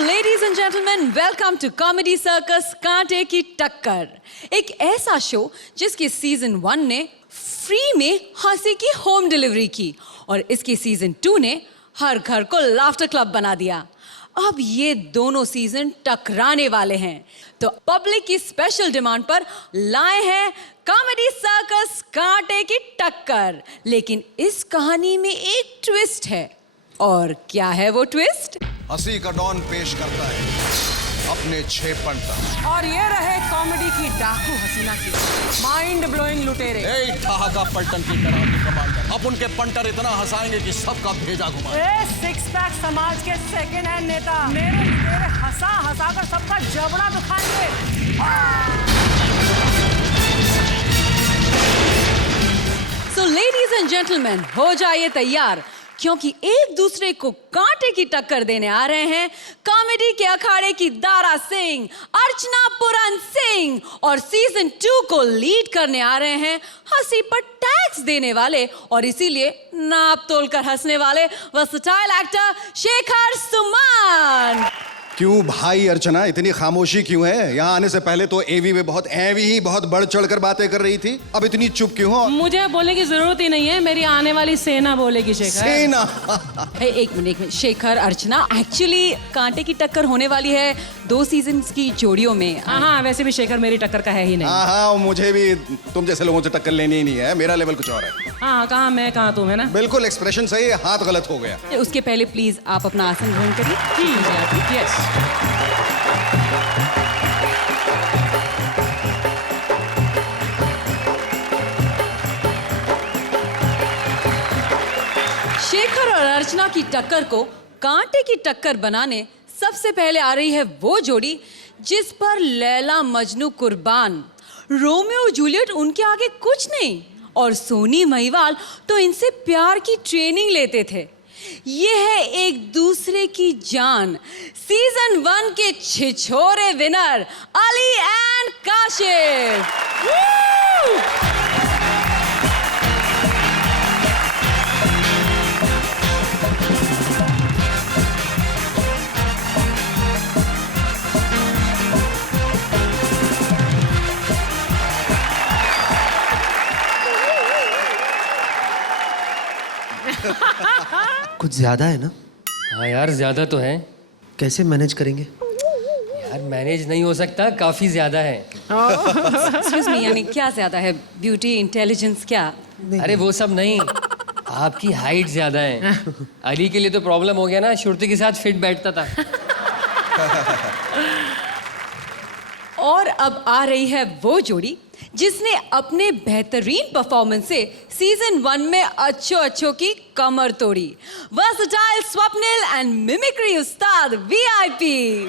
Ladies and gentleman, welcome to comedy circus कांटे की टक्कर, एक ऐसा शो जिसके सीजन 1 ने फ्री में हंसी की होम डिलीवरी की और इसके सीजन 2 ने हर घर को लाफ्टर क्लब बना दिया। अब ये दोनों सीजन टकराने वाले हैं, तो पब्लिक की स्पेशल डिमांड पर लाए हैं कॉमेडी सर्कस कांटे की टक्कर। लेकिन इस कहानी में एक ट्विस्ट है, और क्या है वो ट्विस्ट? हंसी का डॉन पेश करता है अपने 6 पंटर, और ये रहे कॉमेडी की डाकू हसीना की माइंड ब्लोइंग लुटेरे। ठहाका पलटन की कराटे कमांडर। अब उनके पंटर इतना हंसाएंगे कि सबका भेजा घुमाएंगे। सिक्स पैक समाज के सेकंड हैंड नेता मेरे लुटेरे हंसा हंसा कर सबका जबड़ा दुखाएंगे। सो लेडीज एंड जेंटलमैन, हो जाइए तैयार, क्योंकि एक दूसरे को कांटे की टक्कर देने आ रहे हैं कॉमेडी के अखाड़े की दारा सिंह, अर्चना पुरन सिंह, और सीजन 2 को लीड करने आ रहे हैं हंसी पर टैक्स देने वाले और इसीलिए नाप तोल कर हंसने वाले वर्सेटाइल एक्टर शेखर सुमन। क्यों भाई अर्चना, इतनी खामोशी क्यों है? यहाँ आने से पहले तो एवी में बहुत बढ़ चढ़कर बातें कर रही थी, अब इतनी चुप क्यों हो? मुझे बोलने की जरूरत ही नहीं है, मेरी आने वाली सेना बोलेगी शेखर। सेना? एक मिनट, शेखर अर्चना, एक्चुअली कांटे की टक्कर होने वाली है 2 सीजन्स की जोड़ियों में। हाँ, वैसे भी शेखर मेरी टक्कर का है ही नहीं। हाँ, मुझे भी तुम जैसे लोगों से टक्कर लेनी ही नहीं है, मेरा लेवल कुछ और है। हाँ, कहाँ मैं कहाँ तुम, है ना? बिल्कुल एक्सप्रेशन सही, हाथ गलत हो गया। उसके पहले प्लीज आप अपना आसन ग्रहण करिए। यस। शेखर और अर्चना की टक्कर को कांटे की टक्कर बनाने सबसे पहले आ रही है वो जोड़ी जिस पर लैला मजनू कुर्बान, रोमियो जूलियट उनके आगे कुछ नहीं, और सोनी महिवाल तो इनसे प्यार की ट्रेनिंग लेते थे। ये है एक दूसरे की जान, सीजन 1 के छिछोरे विनर अली एंड काशिफ। कुछ ज्यादा है ना? हाँ यार, ज्यादा तो है। कैसे मैनेज करेंगे? यार मैनेज नहीं हो सकता, काफी ज्यादा है। एक्सक्यूज मी, यानी क्या ज्यादा है? ब्यूटी, इंटेलिजेंस, क्या? अरे वो सब नहीं, आपकी हाइट ज्यादा है। अली के लिए तो प्रॉब्लम हो गया ना, शुरुती के साथ फिट बैठता था। और अब आ रही है वो जोड़ी जिसने अपने बेहतरीन परफॉर्मेंस से सीजन 1 में अच्छों की कमर तोड़ी, versatile Swapnil and mimicry Ustad VIP.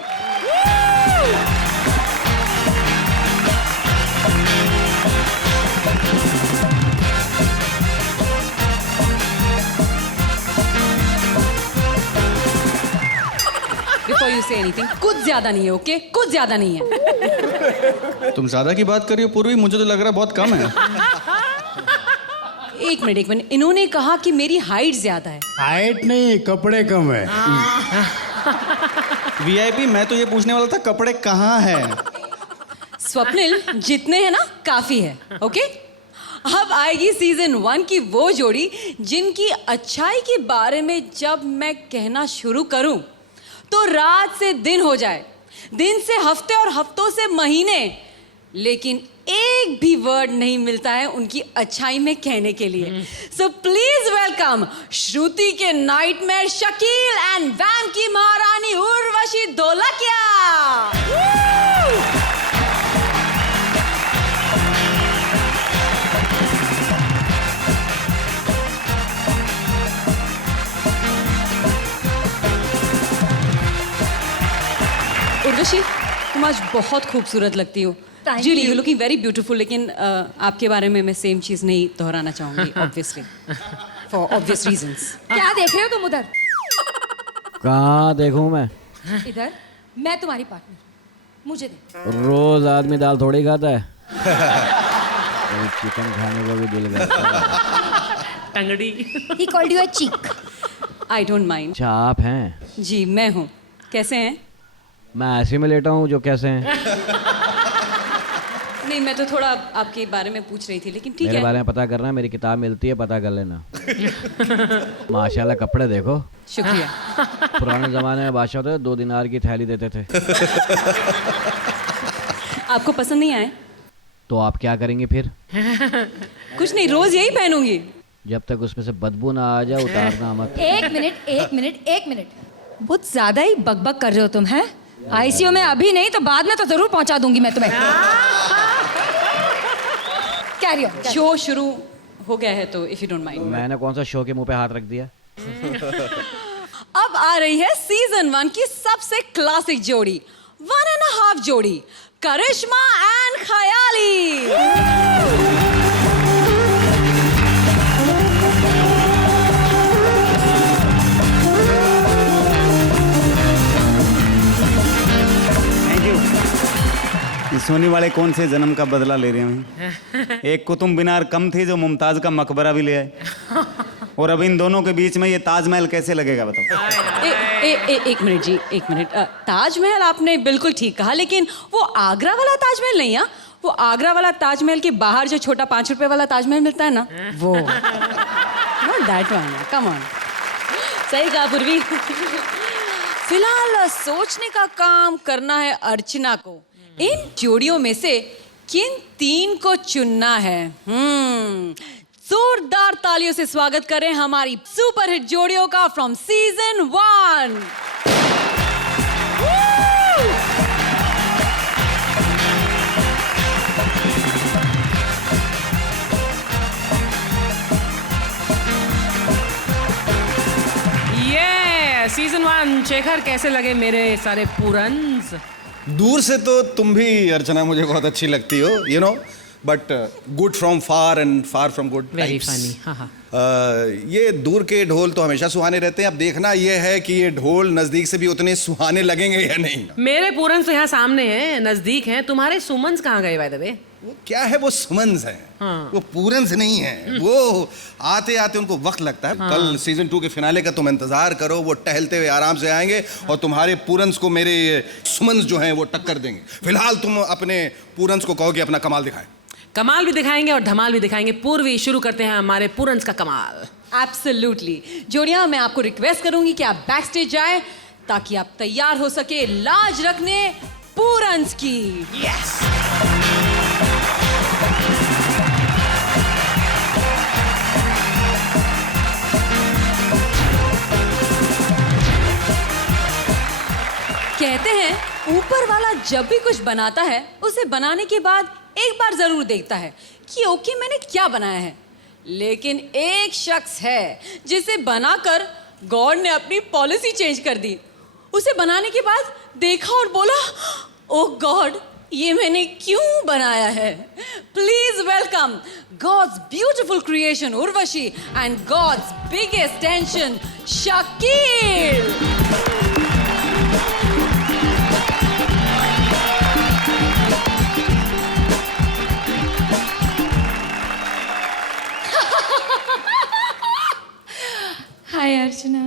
Before you say anything, कुछ ज्यादा नहीं है, ओके? कुछ ज्यादा नहीं है। तुम ज्यादा की बात कर रही हो पूर्वी, मुझे तो लग रहा है बहुत कम है। एक मिनट, इन्होंने कहा कि मेरी हाइट ज्यादा है। हाइट नहीं, कपड़े कम है। वीआईपी, मैं तो ये पूछने वाला था कपड़े कहाँ हैं? स्वप्निल, जितने हैं ना काफी है, ओके? अब आएगी सीजन 1 की वो जोड़ी जिनकी अच्छाई के बारे में जब मैं कहना शुरू करूं तो रात से दिन हो जाए, दिन से हफ्ते और हफ्तों से महीने, लेकिन एक भी वर्ड नहीं मिलता है उनकी अच्छाई में कहने के लिए। सो प्लीज वेलकम श्रुति के नाइटमेयर शकील एंड वैम की महारानी उर्वशी धोलकिया। उर्वशी, तुम आज बहुत खूबसूरत लगती हो। Really, you're looking very beautiful, लेकिन आपके बारे में मैं सेम चीज़ नहीं दोहराना चाहूँगी, obviously, for obvious reasons. क्या देख रहे हो तुम उधर? कहाँ देखूँ मैं? इधर? मैं तुम्हारी पार्टनर, मुझे दे। रोज आदमी दाल थोड़ी खाता है। चिकन खाने को भी दिल करता है। टंगड़ी। He called you a cheek. I don't mind. अच्छा, आप हैं? जी, मैं हूँ। कैसे हैं? मैं ऐसे में लेटा हूँ जो कैसे हैं नहीं, मैं तो थोड़ा आपके बारे में पूछ रही थी, लेकिन ठीक मेरे है। बारे में पता करना है, मेरी किताब मिलती है, पता कर लेना। माशाल्लाह कपड़े देखो। शुक्रिया। पुराने ज़माने में बादशाह होते 2 दिनार की थैली देते थे। आपको पसंद नहीं आए? तो आप क्या करेंगे फिर? कुछ नहीं, रोज यही पहनूंगी। जब तक उसमें से बदबू ना आ जाए उतारना मत। एक मिनट एक मिनट एक मिनट, बहुत ज्यादा ही बकबक कर रहे हो तुम, हैं? आईसीयू में अभी नहीं तो बाद में तो जरूर पहुंचा दूंगी मैं तुम्हें। Carry on. शो शुरू हो गया है तो इफ यू डोंट माइंड। मैंने कौन सा शो के मुंह पे हाथ रख दिया? अब आ रही है सीजन 1 की सबसे क्लासिक जोड़ी, 1.5 जोड़ी, Karishma and Khayali. Thank you. ये सोने वाले कौन से जन्म का बदला ले रहे हैं? एक कुतुब मीनार कम थी जो मुमताज का मकबरा भी ले आए, और अब इन दोनों के बीच में ये ताजमहल कैसे लगेगा बताओ? एक मिनट जी, एक मिनट। ताजमहल आपने बिल्कुल ठीक कहा, लेकिन वो आगरा वाला ताजमहल नहीं है। वो आगरा वाला ताजमहल के बाहर जो छोटा 5 रुपए वाला ताजमहल मिलता है ना, वो not that one. Come on. सही कहा पूर्वी। फिलहाल सोचने का काम करना है अर्चना को। इन जोड़ियों में से किन 3 को चुनना है? जोरदार तालियों से स्वागत करें हमारी सुपरहिट जोड़ियों का फ्रॉम सीजन 1। ये सीजन 1 शेखर, कैसे लगे मेरे सारे पूरन्स? दूर से तो तुम भी अर्चना मुझे बहुत अच्छी लगती हो, you know, but good from far and far from good. Very funny. हाँ हाँ। ये दूर के ढोल तो हमेशा सुहाने रहते हैं। अब देखना ये है कि ये ढोल नजदीक से भी उतने सुहाने लगेंगे या नहीं। मेरे पूरन्स तो यहाँ सामने हैं, नजदीक हैं। तुम्हारे सुमन्स कहाँ गए बाय द वे? वो क्या है, वो सुमन्स हैं। हाँ। वो पूरन्स नहीं है। वो आते आते उनको वक्त लगता है। कल सीजन 2 के फिनाले का तुम इंतजार करो, वो टहलते हुए आराम से आएंगे और तुम्हारे पूरन्स को मेरे सुमन्स जो हैं वो टक्कर देंगे। फिलहाल तुम अपने पूरन्स को कहो कि अपना कमाल दिखाएं। कमाल भी दिखाएंगे और धमाल भी दिखाएंगे। पूर्वी, शुरू करते हैं हमारे पूरन्स का कमाल। एब्सोल्युटली। जोड़ियां, मैं आपको रिक्वेस्ट करूंगी कि आप बैक स्टेज जाएं ताकि आप तैयार हो सके लाज रखने पूरन्स की। यस। कहते हैं ऊपर वाला जब भी कुछ बनाता है उसे बनाने के बाद एक बार जरूर देखता है कि ओके मैंने क्या बनाया है। लेकिन एक शख्स है जिसे बनाकर गॉड ने अपनी पॉलिसी चेंज कर दी। उसे बनाने के बाद देखा और बोला, ओह गॉड, ये मैंने क्यों बनाया है? Please welcome God's beautiful creation Urvashi and God's biggest tension Shakeel. Hi Archana.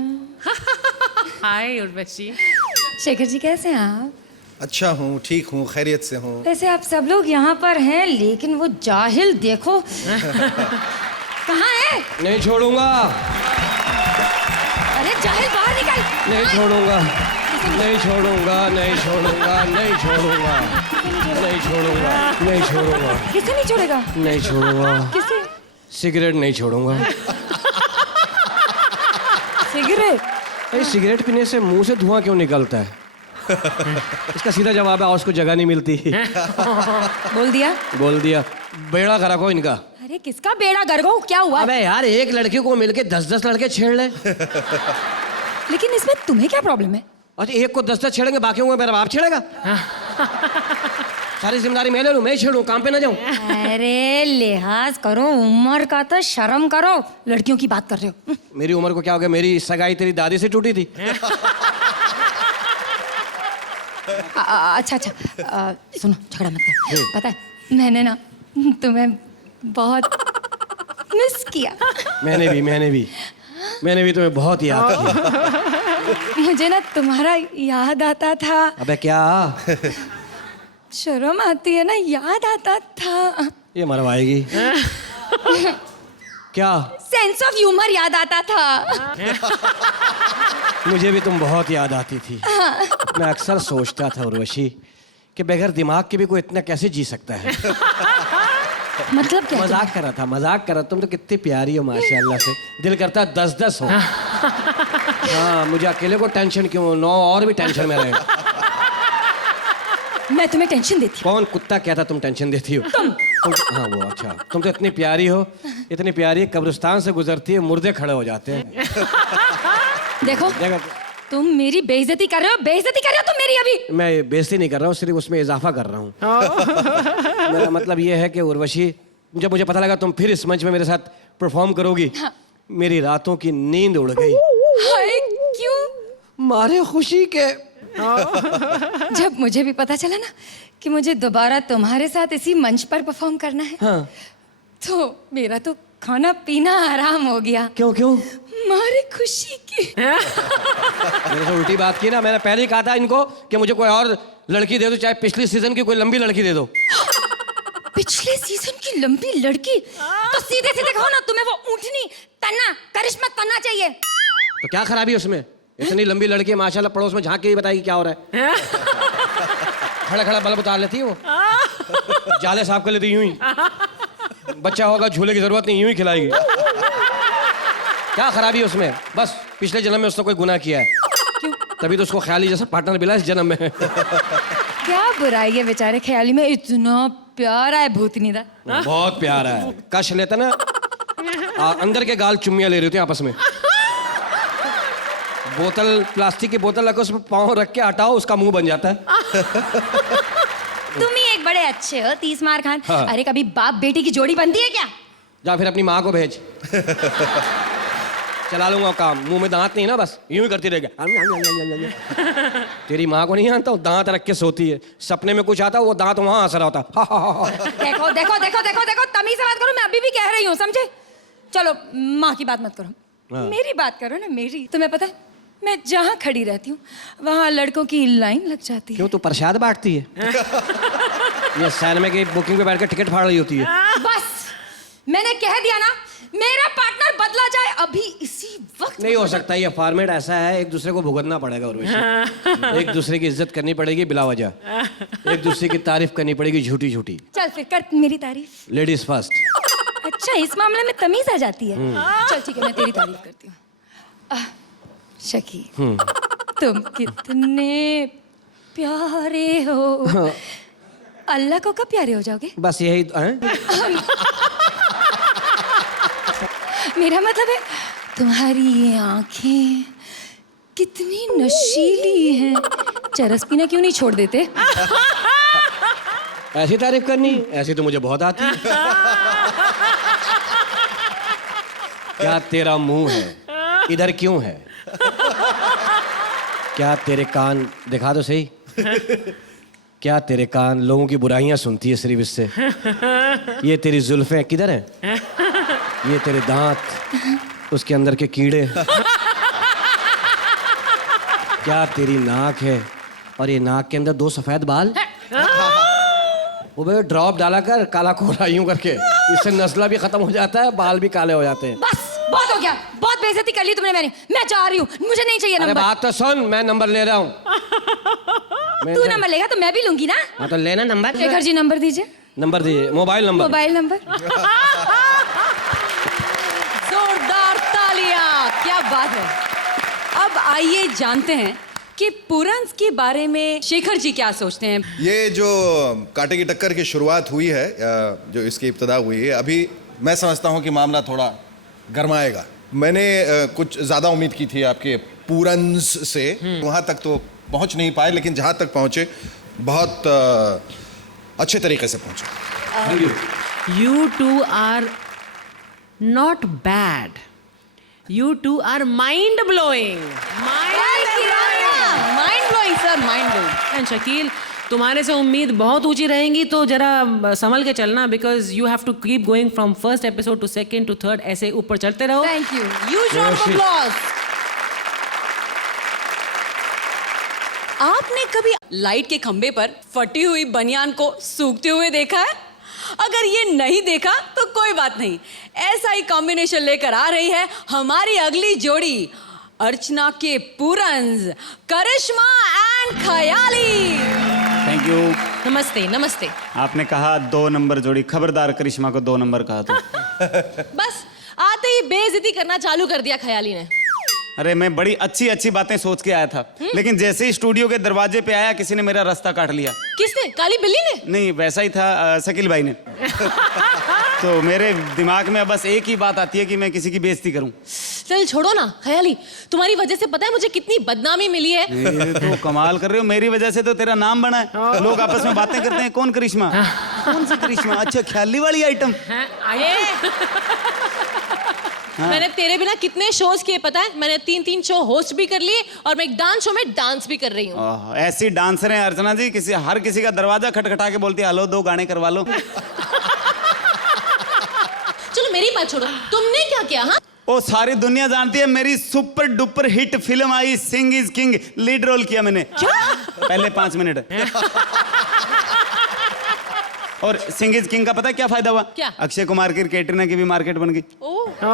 Hi Urvashi. Shekhar ji कैसे हैं आप? अच्छा हूँ, ठीक हूँ, खैरियत से हूँ। वैसे आप सब लोग यहाँ पर हैं, लेकिन वो जाहिल देखो कहाँ है? नहीं छोड़ूंगा, अरे जाहिल बाहर निकल। नहीं छोड़ूंगा, नहीं छोड़ूंगा, नहीं छोड़ूंगा, नहीं छोड़ूंगा, नहीं छोड़ूंगा, नहीं छोड़ूंगा, किसे नहीं छोड़ेगा? नहीं छोड़ूंगा, किसे? सिगरेट नहीं छोड़ूंगा। सिगरेट? अरे सिगरेट पीने से मुंह से धुआं क्यों निकलता है? इसका सीधा जवाब है, उसको जगह नहीं मिलती। बोल दिया? बोल दिया। बेड़ा खरा को इनका। अरे किसका बेड़ा गर्क हो? क्या हुआ? अबे यार, एक लड़की को मिलके 10-10 लड़के छेड़ ले। लेकिन इसमें तुम्हें क्या प्रॉब्लम है? अच्छा, एक को 10-10 छेड़ेंगे, बाकी होंगे मेरा बाप छेड़ेगा? सारी जिम्मेदारी मैं ले लूं, मैं ही छेड़ूं, काम पे ना जाऊं? अरे लिहाज करो, उम्र का तो शर्म करो। लड़कियों की बात कर रहे हो? मेरी उम्र को क्या हो गया? मेरी सगाई तेरी दादी से टूटी थी। अच्छा सुनो, झगड़ा मत करो। पता है मैंने ना तुम्हें बहुत मिस किया। मैंने भी तुम्हें बहुत याद किया। मुझे ना तुम्हारा याद आता था। अबे क्या? शर्म आती है ना, याद आता था। ये मरवाएगी। क्या? सेंस ऑफ ह्यूमर याद आता था। मुझे भी तुम बहुत याद आती थी। मैं अक्सर सोचता था उर्वशी कि बगैर दिमाग के भी कोई इतना कैसे जी सकता है। मतलब क्या? मजाक कर रहा था, मजाक कर रहा। तुम तो कितनी प्यारी हो माशाल्लाह से, दिल करता है 10-10 हो। हाँ, मुझे अकेले को टेंशन क्यों, 9 और भी टेंशन में रहे। मैं तुम्हें टेंशन देती हूँ? कौन कुत्ता कहता तुम टेंशन देती हो? तुम हाँ वो अच्छा, तुम तो इतनी प्यारी हो, इतनी प्यारी, कब्रिस्तान से गुजरती है मुर्दे खड़े हो जाते हैं। देखो देखो, तुम मेरी बेइज्जती कर रहे हो, बेइज्जती कर रहे हो तुम मेरी अभी। मैं बेइज्जती नहीं कर रहा हूँ, सिर्फ उसमें इजाफा कर रहा हूँ। मेरा मतलब ये है कि उर्वशी, जब मुझे पता लगा तुम फिर इस मंच में मेरे साथ परफॉर्म करोगी, मेरी रातों की नींद उड़ गई। हाय, क्यों? मारे खुशी के। जब मुझे भी पता चला ना कि मुझे दोबारा तुम्हारे साथ इसी मंच पर परफॉर्म करना है, हाँ। तो मेरा तो खाना पीना आराम हो गया। क्यों? मारे खुशी की। मैंने तो उल्टी बात की ना, मैंने पहले ही कहा था इनको कि मुझे कोई और लड़की दे दो, चाहे पिछली सीजन की कोई लंबी लड़की दे दो। पिछले सीजन की लंबी लड़की? तो सीधे सीधे कहो ना, तुम्हें वो ऊँटनी तना, करिश्मा तना चाहिए। तो क्या खराबी है उसमें? इतनी लंबी लड़की है माशाल्लाह, पड़ोस में झांक के ही बताएगी क्या हो रहा है। खड़ा खड़ा बल्ब उतार लेती है वो, जाले साफ कर लेती यूं ही। बच्चा होगा झूले की जरूरत नहीं, यूं ही खिलाएगी। क्या खराबी है उसमें? बस पिछले जन्म में उसने कोई गुनाह किया है, तभी तो उसको ख्याली जैसा पार्टनर मिला इस जन्म में। क्या बुराई है बेचारे ख्याली में, इतना प्यारा है भूतनी दा। बहुत प्यारा है, कश लेता ना, अंदर के गाल चुम्मियां ले रहे थे आपस में। बोतल, प्लास्टिक की बोतल रखो, उसमें पाँव रख के हटाओ, उसका मुंह बन जाता है। तुम ही एक बड़े अच्छे हो 30 मार खान। हाँ। अरे कभी बाप बेटी की जोड़ी बनती है क्या? जा फिर अपनी माँ को भेज। चला लूंगा काम, मुंह में दांत नहीं ना, बस यूं ही करती रहेगा। तेरी माँ को नहीं आता हूँ, दांत रख के सोती है, सपने में कुछ आता वो दांत वहां हंस रहा होता। देखो देखो देखो देखो देखो, तमीज से बात करो, मैं अभी भी कह रही हूँ, समझे? चलो माँ की बात मत करो, हाँ। मेरी बात करो ना, मेरी। तुम्हें पता है मैं जहाँ खड़ी रहती हूँ वहाँ लड़कों की लाइन लग जाती है। क्यों, तू प्रसाद बांटती है? ये सिनेमा की बुकिंग पे बैठ कर टिकट फाड़ रही होती है। बस मैंने कह दिया ना, मेरा पार्टनर बदला जाए अभी इसी वक्त। नहीं हो सकता, ये फॉर्मेट ऐसा है, एक दूसरे को भुगतना पड़ेगा उर्वशी। एक दूसरे की इज्जत करनी पड़ेगी बिला वजह, एक दूसरे की तारीफ करनी पड़ेगी झूठी झूठी। चल फिर कर मेरी तारीफ। Ladies first. अच्छा, इस मामले में तमीज आ जाती है। चल ठीक है, मैं तेरी तारीफ करती हूँ। शकी, तुम कितने प्यारे हो। अल्लाह को कब प्यारे हो जाओगे? बस यही है? मेरा मतलब है तुम्हारी ये आंखें कितनी नशीली हैं। चरस पीना क्यों नहीं छोड़ देते? ऐसी तारीफ करनी, ऐसी तो मुझे बहुत आती है। क्या तेरा मुंह है, इधर क्यों है? क्या तेरे कान, दिखा दो सही, क्या तेरे कान लोगों की बुराइयां सुनती है सिर्फ इससे? ये तेरी जुल्फें किधर हैं? ये तेरे दांत, उसके अंदर के कीड़े। क्या तेरी नाक है, और ये नाक के अंदर 2 सफेद बाल। वो भाई ड्रॉप डाला कर, काला कोला यूं करके, इससे नस्ला भी खत्म हो जाता है, बाल भी काले हो जाते हैं। बस बहुत हो गया, बहुत बेइज्जती कर ली तुमने मेरी। मैं जा रही हूँ, मुझे नहीं चाहिए अरे नंबर। बात तो सुन, मैं नंबर ले रहा हूँ। तू नंबर लेगा तो मैं भी लूंगी ना। हाँ तो लेना नंबर। शेखर जी नंबर दीजिए। नंबर दीजिए, मोबाइल नंबर। Mobile number. जोरदार तालियां, क्या बात है। अब आइए जानते हैं कि पुरंस के बारे में शेखर जी क्या सोचते हैं। ये जो कांटे की टक्कर की शुरुआत हुई है, जो इसकी इब्तदा हुई है, अभी मैं समझता हूँ कि मामला थोड़ा गरमाएगा। मैंने कुछ ज़्यादा उम्मीद की थी आपके पुरंस से, वहाँ तक तो पहुँच नहीं पाए, लेकिन जहाँ तक पहुँचे बहुत अच्छे तरीके से पहुँचे। You two are not bad. You two are mind blowing. Mind blowing sir, mind blowing. And Shakeel, तुम्हारे से उम्मीद बहुत ऊंची रहेंगी, तो जरा संभल के चलना, because you have to keep going from first episode to second to third, ऐसे ऊपर चलते रहो। Thank you. Huge round of applause. आपने कभी लाइट के खंबे पर फटी हुई बनियान को सूखते हुए देखा है? अगर ये नहीं देखा तो कोई बात नहीं, ऐसा ही कॉम्बिनेशन लेकर आ रही है हमारी अगली जोड़ी, अर्चना के पूरन्स, Karishma and Khayali. Thank you. नमस्ते नमस्ते। आपने कहा 2 नंबर जोड़ी, खबरदार करिश्मा को 2 नंबर कहा तो। बस आते ही बेइज्जती करना चालू कर दिया खयाली ने। अरे मैं बड़ी अच्छी अच्छी बातें सोच के आया था, लेकिन जैसे ही स्टूडियो के दरवाजे पे आया किसी ने मेरा रास्ता काट लिया। किसने? काली बिल्ली ने? नहीं, वैसा ही था शकील भाई ने। तो मेरे दिमाग में बस एक ही बात आती है कि मैं किसी की बेइज्जती करूं। चल छोड़ो ना खयाली, तुम्हारी वजह से पता है मुझे कितनी बदनामी मिली है। ये तो कमाल कर रहे हो, मेरी वजह से तो तेरा नाम बना है। लोग आपस में बातें करते हैं, कौन करिश्मा, कौन सी करिश्मा? अच्छा, ख्याली वाली आइटम। मैंने तेरे बिना कितने शोज किए पता है? मैंने 3 शो होस्ट भी कर लिए और मैं एक डांस शो में डांस भी कर रही हूँ। ऐसी डांसर हैं अर्चना जी, हर किसी का दरवाजा खटखटा के बोलती है हेलो 2 गाने करवा लो। चलो मेरी बात छोड़ो, तुमने क्या किया? हाँ, ओ सारी दुनिया जानती है, मेरी super duper hit film I sing is king, lead role किया मैंने। क्या? पहले 5 मिनट। और सिंग इज किंग का पता है क्या फायदा हुआ? क्या? अक्षय कुमार की, कैटरीना की भी मार्केट बन गई। ओह।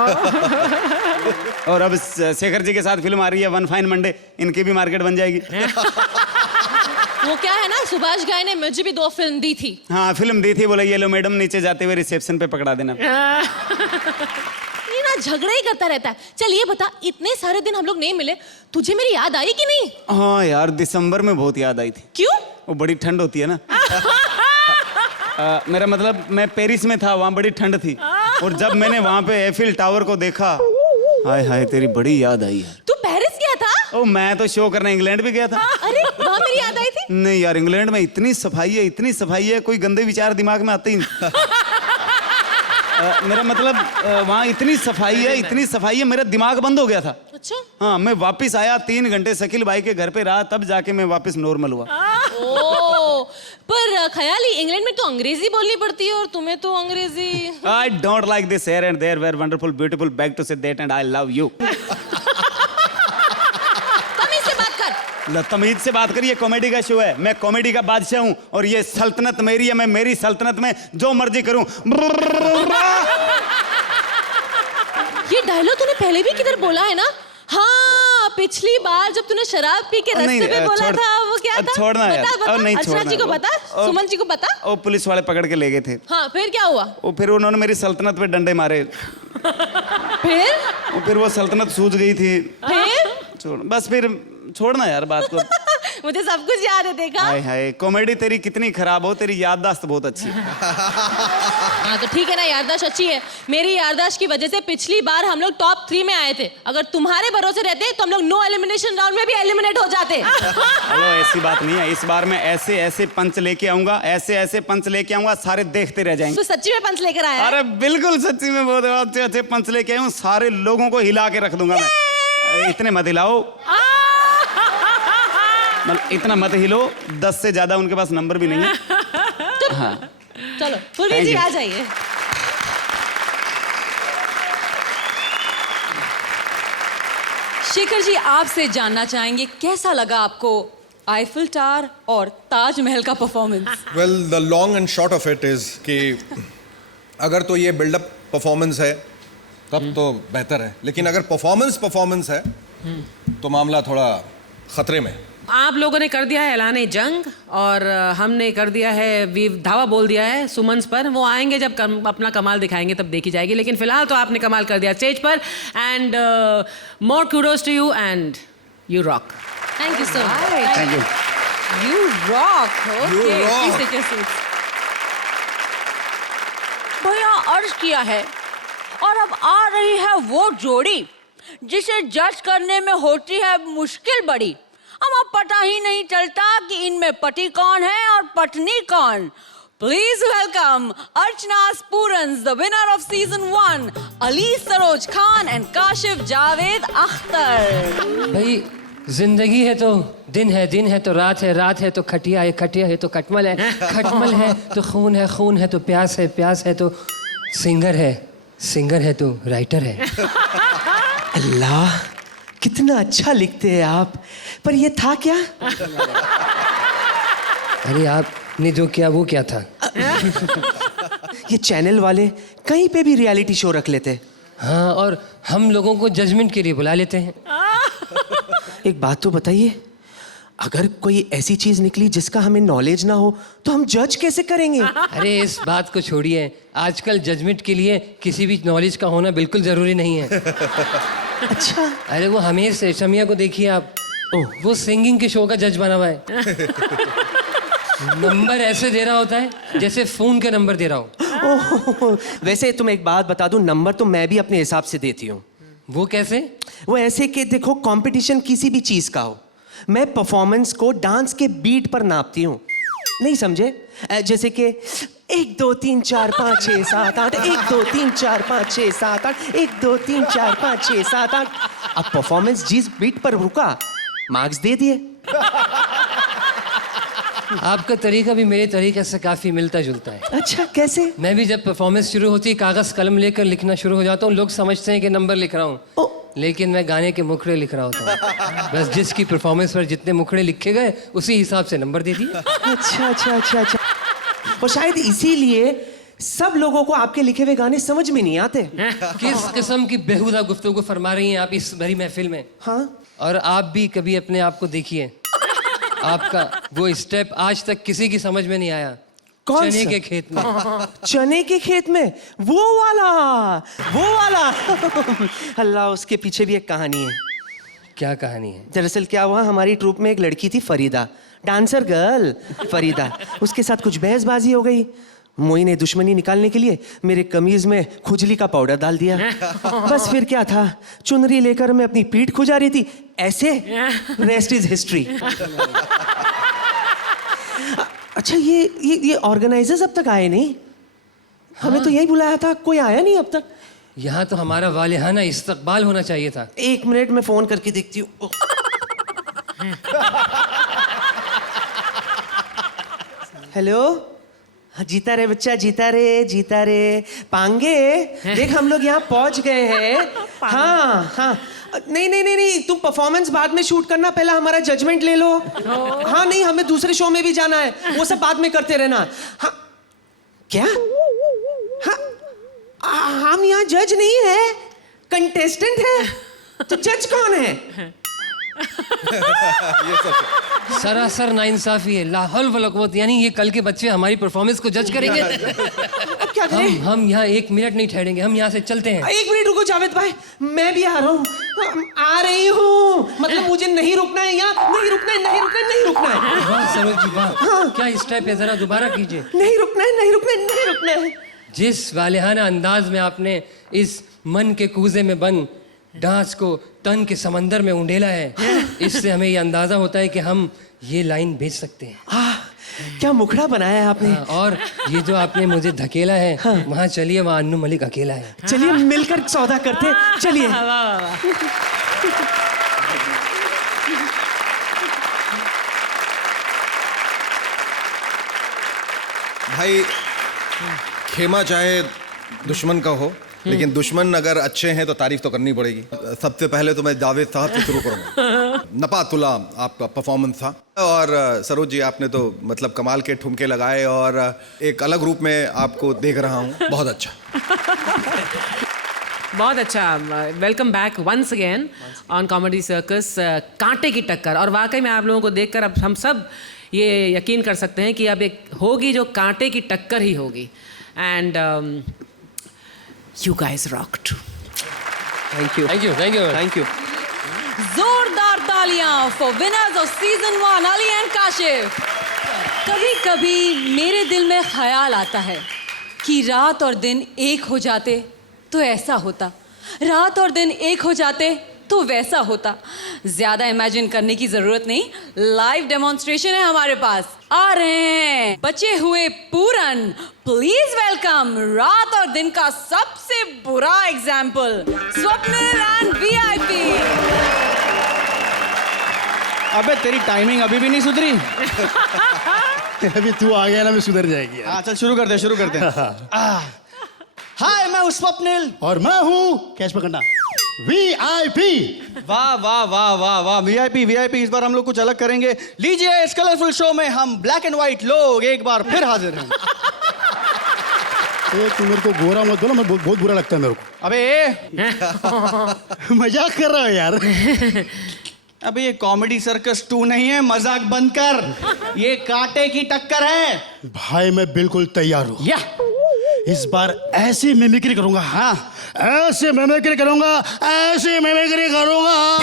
और अब शेखर जी के साथ फिल्म आ रही है वन फाइन मंडे, इनकी भी मार्केट बन जाएगी। वो क्या है ना, सुभाष घाई ने मुझे भी 2 फिल्म दी थी। हाँ फिल्म दी थी, बोला ये लो मैडम नीचे जाते हुए रिसेप्शन पे पकड़ा देना। ये ना झगड़ा ही करता रहता है। चल ये बता, इतने सारे दिन हम लोग नहीं मिले, तुझे मेरी याद आई कि नहीं? हाँ यार, दिसंबर में बहुत याद आई थी। क्यों? वो बड़ी ठंड होती है ना। मेरा मतलब मैं पेरिस में था, वहाँ बड़ी ठंड थी, और जब मैंने वहाँ पे एफिल टावर को देखा, हाय हाय तेरी बड़ी याद आई यार। तू पेरिस गया था? ओ मैं तो शो करने इंग्लैंड भी गया था। अरे वहाँ मेरी याद आई थी? नहीं यार, इंग्लैंड में इतनी सफाई है, इतनी सफाई है, कोई गंदे विचार दिमाग में आते ही नहीं। मेरा मतलब वहाँ इतनी सफाई है, इतनी सफाई है, मेरा दिमाग बंद हो गया था। अच्छा। हाँ, मैं वापस आया, 3 घंटे शकील भाई के घर पे रहा, तब जाके मैं वापस नॉर्मल हुआ। ओ, पर खयाली, इंग्लैंड में तो अंग्रेजी बोलनी पड़ती है और तुम्हें तो अंग्रेजी। I don't like this here and there were wonderful, beautiful, beg to say that and I love you. तमीज से बात कर। तमीज से बात करिए, कॉमेडी का शो है, मैं कॉमेडी का बादशाह हूँ और ये सल्तनत मेरी है, मैं मेरी सल्तनत में जो मर्जी करूँ। ये डायलॉग तूने पहले भी किधर बोला है ना? हाँ, पिछली बार जब तूने शराब पी के रास्ते पे बोला था, वो क्या था? छोड़ना यार। बता, नहीं अर्चना छोड़ना। जी को बता, सुमन जी को बता। ओ पुलिस वाले पकड़ के ले गए थे। हाँ, फिर क्या हुआ? वो फिर उन्होंने मेरी सल्तनत पे डंडे मारे। फिर वो सल्तनत सूझ गई थी। फिर बस फिर छोड़ना यार बात को। मुझे सब कुछ याद है, देखा? हाय हाय, कॉमेडी तेरी कितनी खराब हो, तेरी याददाश्त बहुत अच्छी है। हाँ तो ठीक है ना, याददाश्त अच्छी है। मेरी याददाश्त की वजह से पिछली बार हम लोग टॉप 3 में आए थे। अगर तुम्हारे भरोसे रहते तो हम लोग नो एलिमिनेशन राउंड में भी एलिमिनेट हो जाते। हेलो, ऐसी बात नहीं है, इस बार मैं ऐसे ऐसे पंच लेके आऊंगा, ऐसे ऐसे पंच लेके आऊंगा, सारे देखते रह जाएंगे। तो सच्ची में पंच लेकर आया? अरे बिल्कुल सच्ची में, बहुत अच्छे अच्छे पंच लेके आया हूँ, सारे लोगों को हिला के रख दूंगा मैं। इतने मत हिलाओ, मतलब इतना मत हिलो, 10 से ज्यादा उनके पास नंबर भी नहीं है। हाँ चलो पूर्वी जी आ जाइए। शेखर जी, आपसे जानना चाहेंगे कैसा लगा आपको आईफिल टावर और ताजमहल का performance? Well, the long and short of it is कि अगर तो ये बिल्डअप परफॉर्मेंस है तब तो बेहतर है, लेकिन अगर परफॉर्मेंस है तो मामला थोड़ा खतरे में। आप लोगों ने कर दिया है ऐलान जंग और हमने कर दिया है, धावा बोल दिया है सुमन्स पर। वो आएंगे जब अपना कमाल दिखाएंगे तब देखी जाएगी, लेकिन फिलहाल तो आपने कमाल कर दिया स्टेज पर। And more kudos to you and you rock. Thank you so much. Thank you. You rock. Okay, You rock. please take your seats. भैया अर्ज किया है और अब आ रही है वो जोड़ी जिसे जज करने में होती है मुश्किल बड़ी। अब पता ही नहीं चलता कि इनमें पति कौन है और पत्नी कौन। प्लीज वेलकम अर्चना पूरन्स, the winner of season 1, Ali Saroj Khan and Kashif Javed Akhtar. भाई जिंदगी है तो दिन है तो रात है तो खटिया है तो खटमल है तो खून है तो प्यास है तो सिंगर है तो राइटर है। अल्लाह, कितना अच्छा लिखते हैं आप, पर ये था क्या? अरे आपने जो किया वो क्या था? ये चैनल वाले कहीं पे भी रियलिटी शो रख लेते हैं। हाँ, और हम लोगों को जजमेंट के लिए बुला लेते हैं। एक बात तो बताइए, अगर कोई ऐसी चीज निकली जिसका हमें नॉलेज ना हो तो हम जज कैसे करेंगे? अरे इस बात को छोड़िए, आजकल जजमेंट के लिए किसी भी नॉलेज का होना बिल्कुल जरूरी नहीं है। अच्छा। अरे वो हमेश शमिया को देखिए आप, वो सिंगिंग के शो का जज बना हुआ है। नंबर ऐसे दे रहा होता है जैसे फोन के नंबर दे रहा हो। ओह, वैसे तुम एक बात बता दूं, नंबर तो मैं भी अपने हिसाब से देती हूँ। वो कैसे? वो ऐसे कि देखो, कंपटीशन किसी भी चीज का हो, मैं परफॉर्मेंस को डांस के बीट पर नापती हूँ, नहीं समझे? जैसे कि 1 2 3 4 5 6 7 8, 1 2 3 4 5 6 7 8, 1 2 3 4 5 6 7 8। अब परफॉर्मेंस जिस बीट पर रुका, मार्क्स दे दिए। आपका तरीका भी मेरे तरीके से काफी मिलता जुलता है। अच्छा, कैसे? मैं भी जब परफॉर्मेंस शुरू होती है कागज कलम लेकर लिखना शुरू हो जाता हूँ। लोग समझते हैं कि नंबर लिख रहा हूँ, लेकिन मैं गाने के मुखड़े लिख रहा होता हूँ। बस जिसकी परफॉर्मेंस पर जितने मुखड़े लिखे गए उसी हिसाब से नंबर दे दिए। अच्छा अच्छा अच्छा अच्छा। और शायद इसीलिए सब लोगों को आपके लिखे हुए गाने समझ में नहीं आते। किस किस्म की बेहुदा गुफ्तगू फरमा रही हैं आप इस भरी महफिल में? हाँ, और आप भी कभी अपने आप को देखिए, आपका वो स्टेप आज तक किसी की समझ में नहीं आया। कौन चने सा? के खेत में। चने के खेत में, वो वाला। अल्लाह, उसके पीछे भी एक कहानी है। क्या कहानी है? दरअसल क्या हुआ, हमारी ट्रूप में एक लड़की थी फरीदा, डांसर गर्ल फरीदा। उसके साथ कुछ बहसबाजी हो गई। मोई ने दुश्मनी निकालने के लिए मेरे कमीज में खुजली का पाउडर डाल दिया। बस फिर क्या था, चुनरी लेकर मैं अपनी पीठ खुजा रही थी, ऐसे। Rest is history. अच्छा, ये ऑर्गेनाइजर्स अब तक आए नहीं? हमें तो यही बुलाया था, कोई आया नहीं अब तक। यहाँ तो हमारा वालिहाना इस्तकबाल होना चाहिए था। 1 मिनट में फोन करके देखती हूँ। हेलो, जीता रे बच्चा, जीता रे। पांगे, देख हम लोग यहाँ पहुंच गए हैं। हाँ, नहीं, तुम परफॉर्मेंस बाद में शूट करना, पहला हमारा जजमेंट ले लो। हाँ, नहीं, हमें दूसरे शो में भी जाना है, वो सब बाद में करते रहना। हाँ, क्या? हाँ, हम यहाँ जज नहीं है, कंटेस्टेंट है। तो जज कौन है? सरासर नाइंसाफी है, लाहौल वला कुव्वत। यानी ये कल के बच्चे हमारी परफॉर्मेंस को जज करेंगे। अब क्या करें? हम यहाँ 1 मिनट नहीं ठहरेंगे, हम यहाँ से चलते हैं। 1 मिनट रुको जावेद भाई, मैं भी आ रहा हूँ। आ रही हूँ, मतलब मुझे नहीं रुकना है यहाँ, नहीं रुकना है। वाह सरोज जी वाह, क्या स्टेप है, जरा दोबारा कीजिए। नहीं रुकना है। जिस वालिहाना अंदाज में आपने इस मन के कूजे में बंद डांस को तन के समंदर में उंडेला है, इससे हमें ये अंदाजा होता है कि हम ये लाइन भेज सकते हैं। क्या मुखड़ा बनाया है आपने। और ये जो आपने मुझे धकेला है, वहाँ चलिए, वहाँ अन्नू मलिक अकेला है। चलिए मिलकर सौदा करते, चलिए। भाई, खेमा चाहे दुश्मन का हो, लेकिन दुश्मन अगर अच्छे हैं तो तारीफ तो करनी पड़ेगी। सबसे पहले तो मैं जावेद साहब से शुरू करूँगा। नपातुल्ला आपका परफॉर्मेंस था, और सरोज जी आपने तो मतलब कमाल के ठुमके लगाए, और एक अलग रूप में आपको देख रहा हूँ, बहुत अच्छा। बहुत अच्छा। Welcome back once again on comedy circus, कांटे की टक्कर। और वाकई में आप लोगों को देखकर अब हम सब ये यकीन कर सकते हैं कि अब एक होगी जो कांटे की टक्कर ही होगी। And you guys rocked. Thank you. जोरदार तालियां for winners of season 1, Ali and Kashif. कभी कभी मेरे दिल में ख्याल आता है कि रात और दिन एक हो जाते तो ऐसा होता, रात और दिन एक हो जाते तो वैसा होता। ज्यादा इमेजिन करने की जरूरत नहीं, लाइव डेमोन्स्ट्रेशन है हमारे पास। आ रहे हैं बचे हुए पूरन। प्लीज वेलकम रात और दिन का सबसे बुरा एग्जाम्पल, स्वप्निल एंड वीआईपी। अबे तेरी टाइमिंग अभी भी नहीं सुधरी। अभी तू आ गया ना, मैं सुधर जाएगी। हाँ चल शुरू करते हैं। हाय, मैं हूँ स्वप्निल और मैं हूँ कैच पकड़ना, वीआईपी। वाह वाह वाह वाह वाह, वीआईपी वीआईपी। इस बार हम लोग कुछ अलग करेंगे। लीजिए, इस कलरफुल शो में हम ब्लैक एंड व्हाइट लोग एक बार फिर हाजिर हैं। तू मेरे को गोरा मत बोला, मैं बहुत बुरा लगता है मेरे को। अबे मजाक कर रहा है यार। अबे ये कॉमेडी सर्कस 2 नहीं है, मजाक बंद कर। ये कांटे की टक्कर है। भाई मैं बिल्कुल तैयार हूँ। या इस बार ऐसी मिमिक्री करूंगा। हाँ, ऐसे मिमिक्री करूंगा, ऐसी मिमिक्री करूंगा।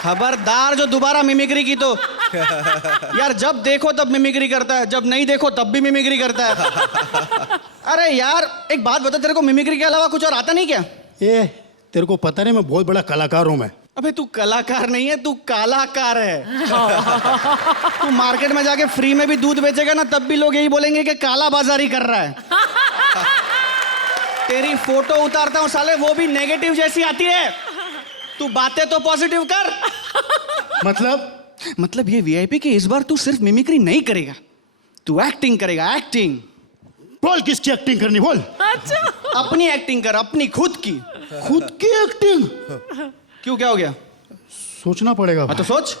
खबरदार जो दोबारा मिमिक्री की तो यार, जब देखो तब मिमिक्री करता है, जब नहीं देखो तब भी मिमिक्री करता है। अरे यार एक बात बता, तेरे को मिमिक्री के अलावा कुछ और आता नहीं क्या? ए, तेरे को पता नहीं मैं बहुत बड़ा कलाकार हूं मैं। अबे तू कलाकार नहीं है, तू कालाकार है। तू मार्केट में जाके फ्री में भी दूध बेचेगा ना, तब भी लोग यही बोलेंगे कि काला बाजारी कर रहा है। तेरी फोटो उतारता हूँ साले, वो भी नेगेटिव जैसी आती है। तू बातें तो पॉजिटिव कर। मतलब ये वीआईपी कि इस बार तू सिर्फ मिमिक्री नहीं करेगा, तू एक्टिंग करेगा। एक्टिंग बोल, किसकी एक्टिंग करनी बोल। अपनी एक्टिंग कर, अपनी खुद की। खुद की एक्टिंग? क्यों, क्या हो गया? सोचना पड़ेगा। हाँ तो सोच।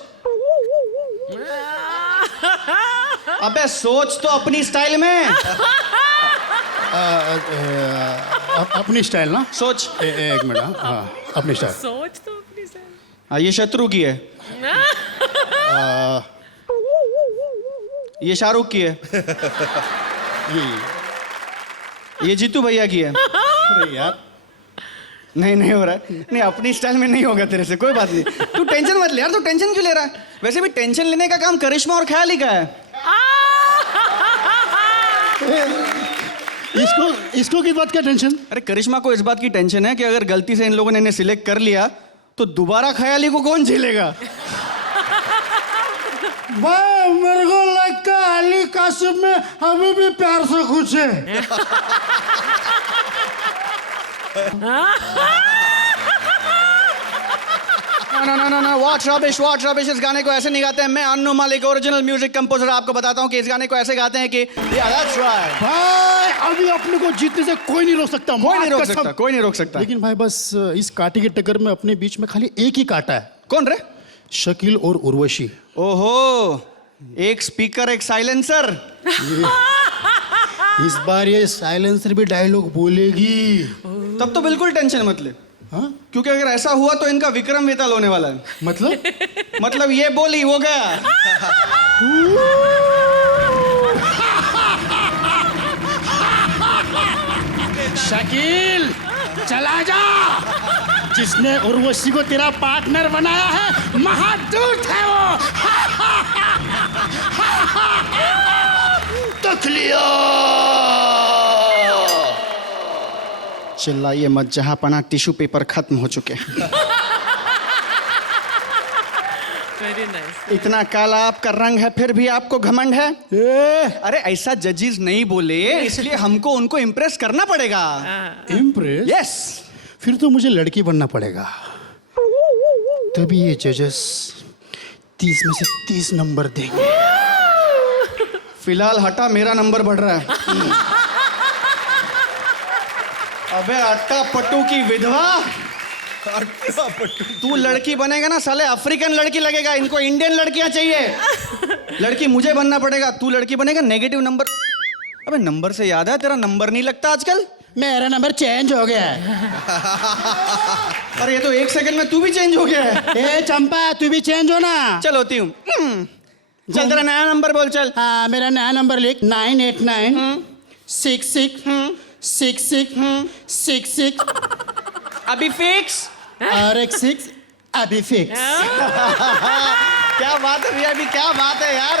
अबे सोच तो अपनी स्टाइल में। अपनी स्टाइल ना? सोच। एक मिनट। हाँ, अपनी स्टाइल। सोच तो अपनी से। हाँ, ये शत्रु की है। ये शाहरुख की है। ये जीतू भैया की है। अरे यार, नहीं हो रहा है। नहीं, अपनी स्टाइल में नहीं होगा तेरे से, कोई बात नहीं। तू टेंशन मत ले यार, तू टेंशन क्यों ले रहा है? वैसे भी टेंशन लेने का काम करिश्मा और ख्याली का है। इसको किस बात का टेंशन? अरे करिश्मा को इस बात की टेंशन है कि अगर गलती से इन लोगों ने इन्हें सिलेक्ट कर लिया तो दोबारा ख्याली को कौन झेलेगा? भाई मेरे को लगता है अली कासिम में अभी भी प्यार से खुश है। ना व्हाट रबिश। इस गाने को ऐसे नहीं गाते हैं। मैं अन्नू मालिक, ओरिजिनल म्यूजिक कंपोजर, आपको बताता हूँ कि इस गाने को ऐसे गाते हैं कि that's right। भाई अभी अपने को जीतने से कोई नहीं रोक सकता। कोई नहीं रोक सकता। लेकिन भाई बस इस कांटे की टक्कर में अपने बीच में खाली एक ही कांटा है। कौन रे? शकील और उर्वशी। ओहो, एक स्पीकर एक साइलेंसर। इस बार ये साइलेंसर भी डायलॉग बोलेगी। तब तो बिल्कुल टेंशन मत ले। हाँ? क्योंकि अगर ऐसा हुआ तो इनका विक्रम वेताल होने वाला है। मतलब ये बोली वो गया। शकील चला जा। जिसने उर्वशी को तेरा पार्टनर बनाया है महादूत है वो। तक लिया। चिल्लाइए मत, जहां पना टिश्यू पेपर खत्म हो चुके हैं। Very nice. इतना काला आपका रंग है फिर भी आपको घमंड है। अरे ऐसा जजेस नहीं बोले, इसलिए हमको उनको इम्प्रेस करना पड़ेगा। इम्प्रेस? यस। फिर तो मुझे लड़की बनना पड़ेगा, तभी ये जजेस 30 में से 30 नंबर देंगे। फिलहाल हटा, मेरा नंबर बढ़ रहा है। अबे अट्टा पट्टू की विधवा, तू लड़की बनेगा ना साले, अफ्रीकन लड़की लगेगा। इनको इंडियन लड़कियां चाहिए। लड़की मुझे बनना पड़ेगा, तू लड़की बनेगा। Negative number. अबे नंबर से याद है, तेरा नंबर नहीं लगता आजकल। मेरा नंबर चेंज हो गया है। अरे ये तो 1 सेकंड में तू भी चेंज हो गया है। ए चंपा, तू भी चेंज हो ना। चल होती हूँ। चल तेरा नया नंबर बोल। चल। हाँ, मेरा नया नंबर लिख। 989 66 66 66। अभी फिक्स। और एक 6 अभी फिक्स। क्या बात है वीआईपी, क्या बात है यार।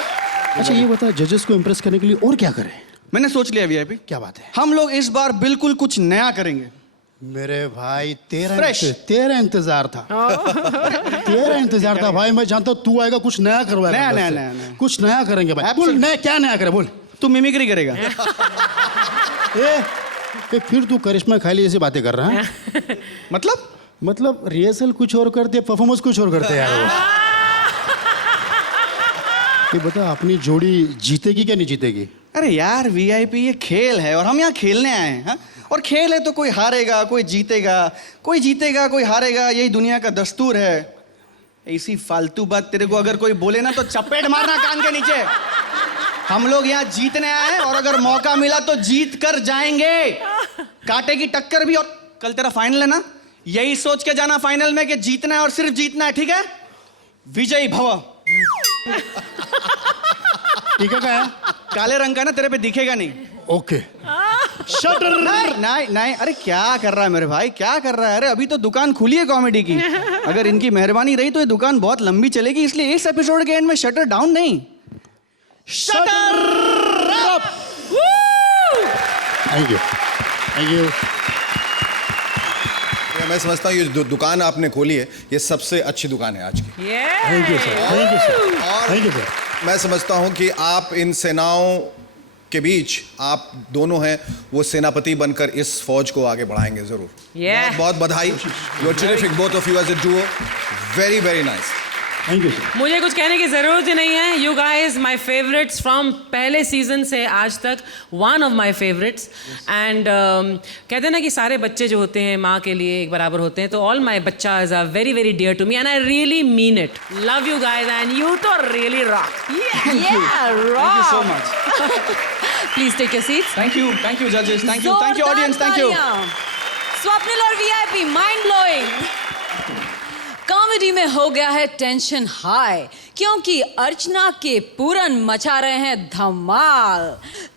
अच्छा ये बता, जजेस को इम्प्रेस करने के लिए और क्या करें? मैंने सोच लिया वीआईपी। क्या बात है? हम लोग इस बार बिल्कुल कुछ नया करेंगे। मेरे भाई Fresh। तेरा इंतजार था। तेरा इंतजार था भाई। मैं जानता हूँ तू आएगा, कुछ नया करवाएगा। नया। कुछ नया करेंगे भाई। बोल नया, क्या नया करे बोल। तू मिमिक्री करेगा। ए, फिर तू करिश्मा खाली ऐसी बातें कर रहा है? मतलब रिहर्सल कुछ और करते, परफॉर्मेंस कुछ और करते यार वो। ये बता, अपनी जोड़ी जीतेगी क्या नहीं जीतेगी? अरे यार वीआईपी ये खेल है और हम यहाँ खेलने आए हैं। और खेल है तो कोई हारेगा कोई जीतेगा कोई हारेगा, यही दुनिया का दस्तूर है। ऐसी फालतू बात तेरे को अगर कोई बोले ना तो चपेट मारना कान के नीचे। हम लोग यहाँ जीतने आए हैं और अगर मौका मिला तो जीत कर जाएंगे। कांटे की टक्कर भी, और कल तेरा फाइनल है ना, यही सोच के जाना फाइनल में कि जीतना है और सिर्फ जीतना है, ठीक है? विजयी भव। ठीक है क्या? काले रंग का ना, तेरे पे दिखेगा नहीं। ओके। शटर। नहीं, अरे क्या कर रहा है मेरे भाई, क्या कर रहा है? अरे अभी तो दुकान खुली है कॉमेडी की। अगर इनकी मेहरबानी रही तो ये दुकान बहुत लंबी चलेगी, इसलिए इस एपिसोड के एंड में शटर डाउन नहीं, शटर अप। Thank you. मैं समझता हूँ ये जो दुकान आपने खोली है ये सबसे अच्छी दुकान है आज की। Thank you sir. मैं समझता हूँ कि आप इन सेनाओं के बीच आप दोनों हैं वो सेनापति बनकर इस फौज को आगे बढ़ाएंगे जरूर। बहुत बहुत बधाई। You are terrific both of you as a duo. Very very nice. Thank you sir. मुझे कुछ कहने की ज़रूरत ही नहीं है। You guys my favourites from पहले सीजन से आज तक, one of my favourites. And कहते हैं ना कि सारे बच्चे जो होते हैं माँ के लिए एक बराबर होते हैं, तो ऑल माई बच्चाज are very very dear to me and I really mean it. Love you guys and you too really rock. Thank you so much. Please take your seats. Thank you judges, thank you audience, thank you. Swapnil और VIP mind blowing. Comedy में हो गया है tension high क्योंकि अर्चना के पूरन मचा रहे हैं धमाल।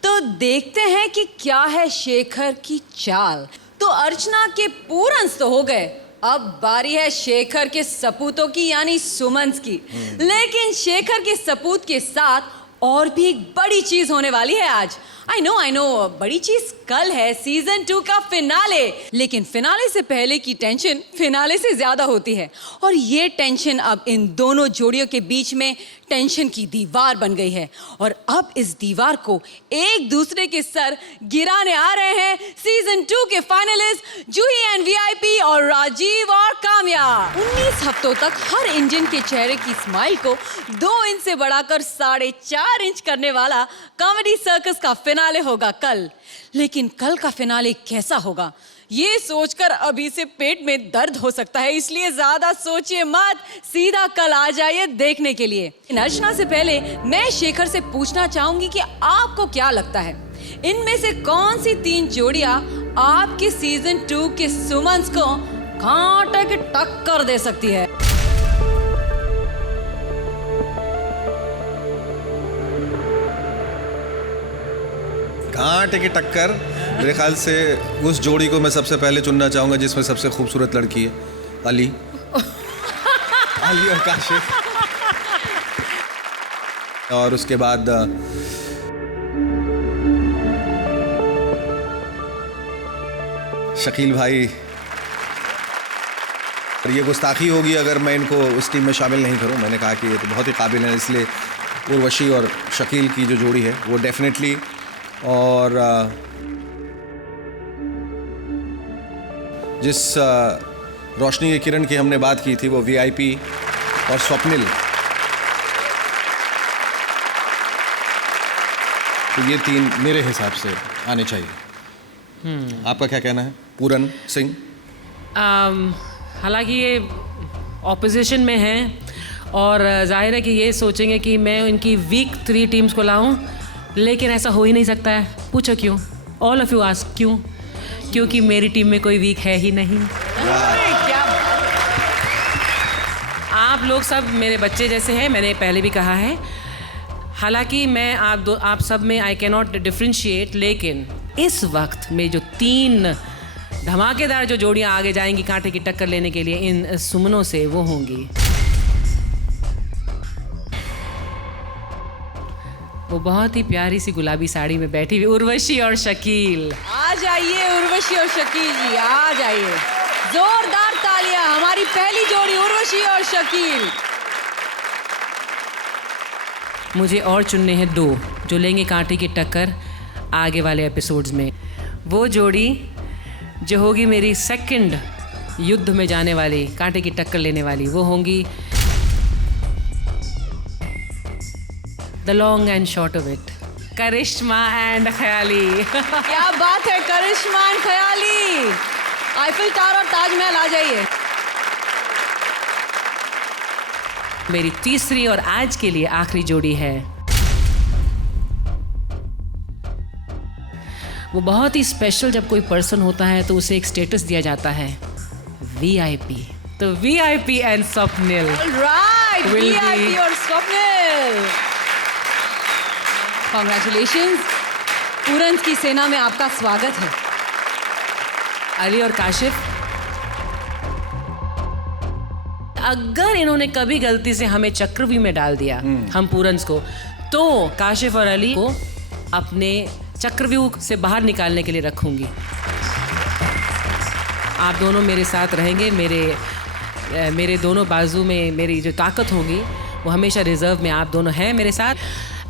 तो देखते हैं कि क्या है शेखर की चाल। तो अर्चना के पूरन तो हो गए, अब बारी है शेखर के सपूतों की यानी सुमंस की। लेकिन शेखर के सपूत के साथ और भी एक बड़ी चीज होने वाली है आज। आई नो बड़ी चीज कल है, सीजन 2 का फिनाले। लेकिन फिनाले से पहले की टेंशन फिनाले से ज्यादा होती है और ये टेंशन अब इन दोनों जोड़ियों के बीच में टेंशन की दीवार बन गई है। और अब इस दीवार को एक दूसरे के सर गिराने आ रहे हैं सीजन 2 के फाइनलिस्ट जूही एंड वीआईपी और राजीव और काम्या। 19 हफ्तों तक हर इंडियन के चेहरे की स्माइल को 2 इंच से बढ़ाकर 4.5 इंच करने वाला कॉमेडी सर्कस का फिनाले होगा कल। लेकिन कल का फिनाले कैसा होगा ये सोचकर अभी से पेट में दर्द हो सकता है, इसलिए ज्यादा सोचिए मत, सीधा कल आ जाइए देखने के लिए। अर्चना से पहले मैं शेखर से पूछना चाहूंगी कि आपको क्या लगता है इनमें से कौन सी 3 जोड़ियां आपके सीजन 2 के सुमंस को कांटे की टक्कर दे सकती है? कांटे की टक्कर मेरे ख्याल से उस जोड़ी को मैं सबसे पहले चुनना चाहूंगा जिसमें सबसे खूबसूरत लड़की है, अली और काशिफ। और उसके बाद शकील भाई। और ये गुस्ताखी होगी अगर मैं इनको उस टीम में शामिल नहीं करूं। मैंने कहा कि ये तो बहुत ही काबिल है, इसलिए उर्वशी और शकील की जो जोड़ी है वो डेफिनेटली। और जिस रोशनी की किरण की हमने बात की थी वो वीआईपी और स्वप्निल। तो ये 3 मेरे हिसाब से आने चाहिए। आपका क्या कहना है पूरन सिंह? हालांकि ये ऑपोजिशन में हैं और जाहिर है कि ये सोचेंगे कि मैं इनकी वीक 3 टीम्स को लाऊं, लेकिन ऐसा हो ही नहीं सकता है। पूछो क्यों? ऑल ऑफ यू आस्क क्यों? क्योंकि मेरी टीम में कोई वीक है ही नहीं। आप लोग सब मेरे बच्चे जैसे हैं, मैंने पहले भी कहा है। हालांकि मैं आप सब में आई कैन नॉट डिफ्रेंशिएट, लेकिन इस वक्त में जो 3 धमाकेदार जो जोड़ियां आगे जाएंगी कांटे की टक्कर लेने के लिए इन सुमनों से, वो होंगी वो बहुत ही प्यारी सी गुलाबी साड़ी में बैठी हुई उर्वशी और शकील। आ जाइए उर्वशी और शकील जी, आ जाइए। जोरदार तालियां हमारी पहली जोड़ी उर्वशी और शकील। मुझे और चुनने हैं 2 जो लेंगे कांटे की टक्कर आगे वाले एपिसोड्स में। वो जोड़ी जो होगी मेरी सेकंड युद्ध में जाने वाली, कांटे की टक्कर लेने वाली, वो होंगी the long and short of it, Karishma and Khayali. क्या बात है, Karishma and Khayali. Eiffel Tower और ताजमहल आ जाइए। मेरी तीसरी और आज के लिए आखिरी जोड़ी है। वो बहुत ही स्पेशल जब कोई पर्सन होता है तो उसे एक स्टेटस दिया जाता है, VIP। तो VIP and Swapnil. Right, Will VIP be- और स्वप्निल। कॉन्ग्रेचुलेशंस, पूरन की सेना में आपका स्वागत है। अली और काशिफ, अगर इन्होंने कभी गलती से हमें चक्रव्यूह में डाल दिया, हम पूरन्स को, तो काशिफ और अली को अपने चक्रव्यूह से बाहर निकालने के लिए रखूंगी। आप दोनों मेरे साथ रहेंगे। मेरे दोनों बाजू में मेरी जो ताकत होगी वो हमेशा रिजर्व में आप दोनों हैं मेरे साथ।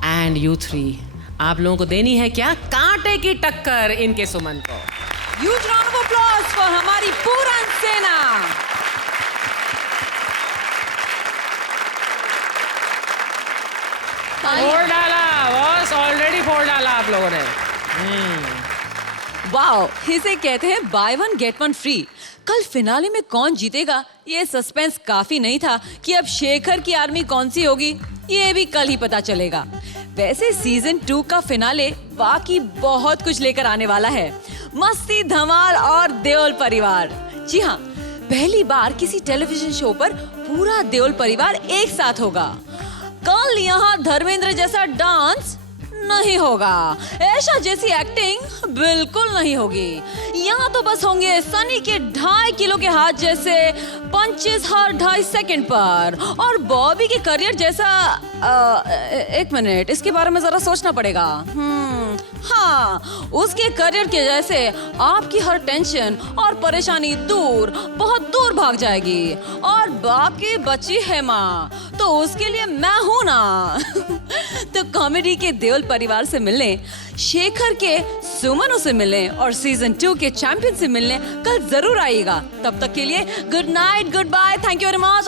एंड you 3, आप लोगों को देनी है क्या? कांटे की टक्कर इनके सुमन को। Huge round of applause for हमारी पूरन सेना। फोड़ डाला बॉस, ऑलरेडी फोड़ डाला आप लोगों ने। वाओ, इसे कहते हैं by one get one free. कल फिनाले में कौन जीतेगा ये सस्पेंस काफी नहीं था कि अब शेखर की आर्मी कौन सी होगी, ये भी कल ही पता चलेगा। वैसे सीजन 2 का फिनाले बाकी बहुत कुछ लेकर आने वाला है। मस्ती, धमाल और देओल परिवार। जी हाँ, पहली बार किसी टेलीविजन शो पर पूरा देओल परिवार एक साथ होगा। कल यहाँ धर्मेंद्र जैसा डांस नहीं होगा, ऐशा जैसी एक्टिंग बिल्कुल नहीं होगी। यहाँ तो बस होंगे सनी के 2.5 किलो के हाथ जैसे पंचेस हर 2.5 सेकंड पर, और बॉबी के करियर जैसा एक मिनट, इसके बारे में जरा सोचना पड़ेगा। हाँ, उसके करियर के जैसे आपकी हर टेंशन और परेशानी बहुत दूर भाग जाएगी। और बाकी बची है माँ, तो उसके लिए मैं हूं ना। तो कॉमेडी के देओल परिवार से मिलने, शेखर के सुमनों से मिलने और सीजन 2 के चैंपियन से मिलने कल जरूर आइएगा। तब तक के लिए good night, good bye, thank you very much.